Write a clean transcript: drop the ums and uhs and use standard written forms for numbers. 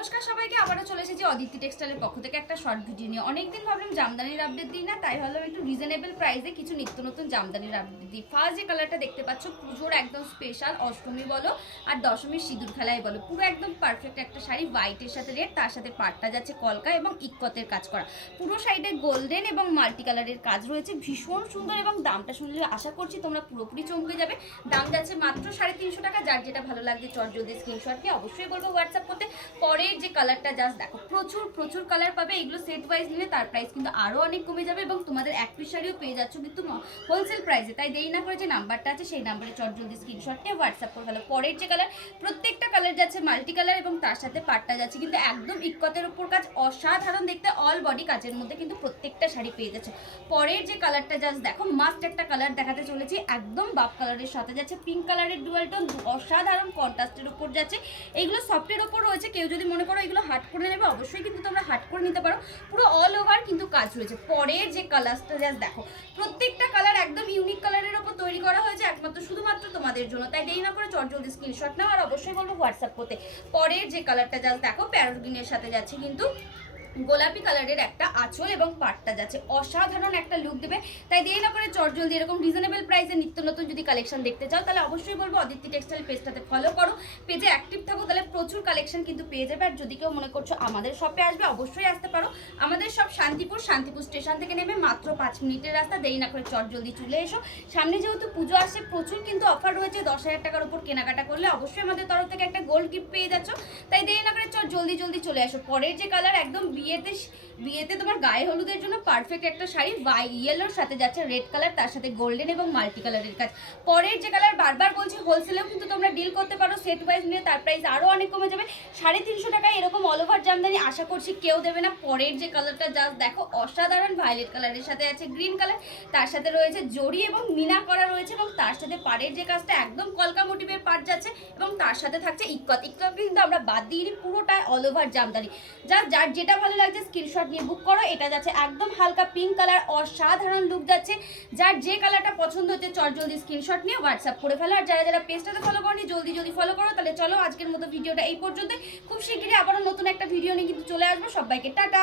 নমস্কার সবাইকে, আবারও চলে এসেছি অদিতি টেক্সটাইলের পক্ষ থেকে একটা শর্ট ভিডিও নিয়ে। অনেকদিন ভাবলাম জামদানির আপডেট দিই না, তাই ভাবলাম একটু রিজনেবল প্রাইসে কিছু নিত্য নতুন জামদানির আপডেট দিই। ফার্স্ট যে কালারটা দেখতে পাচ্ছ, পুজোর একদম স্পেশাল, অষ্টমী বলো আর দশমীর সিঁদুর খেলায় বলো, পুরো একদম পারফেক্ট একটা শাড়ি। হোয়াইটের সাথে রেড, তার সাথে পাটটা যাচ্ছে কলকা এবং ইক্কতের কাজ করা, পুরো সাইডে গোল্ডেন এবং মাল্টি কালারের কাজ রয়েছে, ভীষণ সুন্দর। এবং দামটা শুনলে আশা করছি তোমরা পুরোপুরি চমকে যাবে। দাম যাচ্ছে মাত্র 350 টাকা। যার যেটা ভালো লাগছে চটজলদি স্ক্রিনশট নিয়ে অবশ্যই বলবো হোয়াটসঅ্যাপ করতে। পরের যে কালারটা জাস্ট দেখো, প্রচুর প্রচুর কালার পাবে। এগুলো সেট ওয়াইজ নিলে তার প্রাইস কিন্তু আরও অনেক কমে যাবে এবং তোমাদের এক পিস শাড়িও পেয়ে যাচ্ছ কিন্তু হোলসেল প্রাইসে। তাই দেরি না করে যে নাম্বারটা আছে সেই নাম্বারে চটজলদি স্ক্রিনশট নিয়ে হোয়াটসঅ্যাপ করে ফেলো। পরের যে কালার, প্রত্যেকটা কালার যাচ্ছে মাল্টি কালার এবং তার সাথে পাটটা যাচ্ছে কিন্তু একদম ইক্কতের উপর কাজ, অসাধারণ দেখতে। অল বডি কাজের মধ্যে কিন্তু প্রত্যেকটা শাড়ি পেয়ে যাচ্ছে। পরের যে কালারটা জাস্ট দেখো, মাস্ট একটা কালার দেখাতে চলেছি, একদম বাপ কালারের সাথে যাচ্ছে পিঙ্ক কালারের ডুয়াল টোন, অসাধারণ কন্ট্রাস্টের উপর যাচ্ছে। এইগুলো সফটের উপর রয়েছে। কেউ যদি মনে করো এগুলো হাট করে নেবে, অবশ্যই কিন্তু তোমরা হাট করে নিতে পারো। পুরো অল ওভার কিন্তু কাজ রয়েছে। পরের যে কালারটা জাস্ট দেখো, প্রত্যেকটা কালার একদম ইউনিক কালারের উপর তৈরি করা হয়েছে একমাত্র শুধুমাত্র তোমাদের জন্য। তাই দেরি না করে চটজলদি স্ক্রিনশট নাও আর অবশ্যই বলবো হোয়াটসঅ্যাপ করতে। পরের যে কালারটা জাস্ট দেখো, প্যারট গ্রিনের সাথে যাচ্ছে কিন্তু গোলাপি কালারের একটা আঁচল এবং পাটটা যাচ্ছে, অসাধারণ একটা লুক দেবে। তাই দেরি না করে চটজলদি এরকম রিজনেবল প্রাইসে নিত্য নতুন যদি কালেকশন দেখতে চাও, তাহলে অবশ্যই বলবো অদিতি টেক্সটাইল পেজটাতে ফলো করো। পেজে অ্যাক্টিভ থাকো, তাহলে প্রচুর কালেকশন কিন্তু পেয়ে যাবে। আর যদি কেউ মনে করছো আমাদের শপে আসবে, অবশ্যই আসতে পারো। আমাদের সব শান্তিপুর স্টেশন থেকে নেমে মাত্র 5 মিনিটের রাস্তা। দেরি না করে চটজলদি চলে এসো। সামনে যেহেতু পুজো আসছে, প্রচুর কিন্তু অফার রয়েছে। 10,000 টাকার উপর কেনাকাটা করলে অবশ্যই আমাদের তরফ থেকে একটা গোল্ড গিফট পেয়ে যাচ্ছ। তাই দেরি না করে জলদি জলদি চলে আসো। পরের যে কালার, একদম বিয়েতে তোমার গায়ে হলুদের জন্য পারফেক্ট একটা শাড়ি, ইয়েলোর সাথে যাচ্ছে রেড কালার, তার সাথে গোল্ডেন এবং মাল্টি কালারের কাজ। পরের যে কালার, বারবার বলছি হোলসেলেও কিন্তু তোমরা ডিল করতে পারো, সেট ওয়াইজ নিয়ে তার প্রাইস আরও অনেক কমে যাবে। 350 টাকায় এরকম অল ওভার জামদানি আশা করছি কেউ দেবে না। পরের যে কালারটা জাস্ট দেখো, অসাধারণ ভায়োলেট কালারের সাথে আছে গ্রিন কালার, তার সাথে রয়েছে জড়ি এবং মিনা করা রয়েছে এবং তার সাথে পাড়ের যে কাজটা একদম কলকা মোটিভের পাট যাচ্ছে এবং তার সাথে থাকছে ইক্কত কিন্তু আমরা বাদ দিইনি, পুরোটা অল ওভার জামদানি। যার যেটা ভালো লাগছে স্ক্রিনশট নিয়ে বুক করো। এটা যাচ্ছে একদম হালকা পিঙ্ক কালার, অসাধারণ লুক যাচ্ছে। যার যে কালারটা পছন্দ হচ্ছে চটজলদি স্ক্রিনশট নিয়ে হোয়াটসঅ্যাপ করে ফেলো। আর যারা যারা পেজটাতে ফলো করনি জলদি জলদি ফলো করো। তাহলে চলো আজকের মতো ভিডিওটা এই পর্যন্ত। খুব শীঘ্রই আবারও নতুন একটা ভিডিও নিয়ে কিন্তু চলে আসবো। সবাইকে টাটা।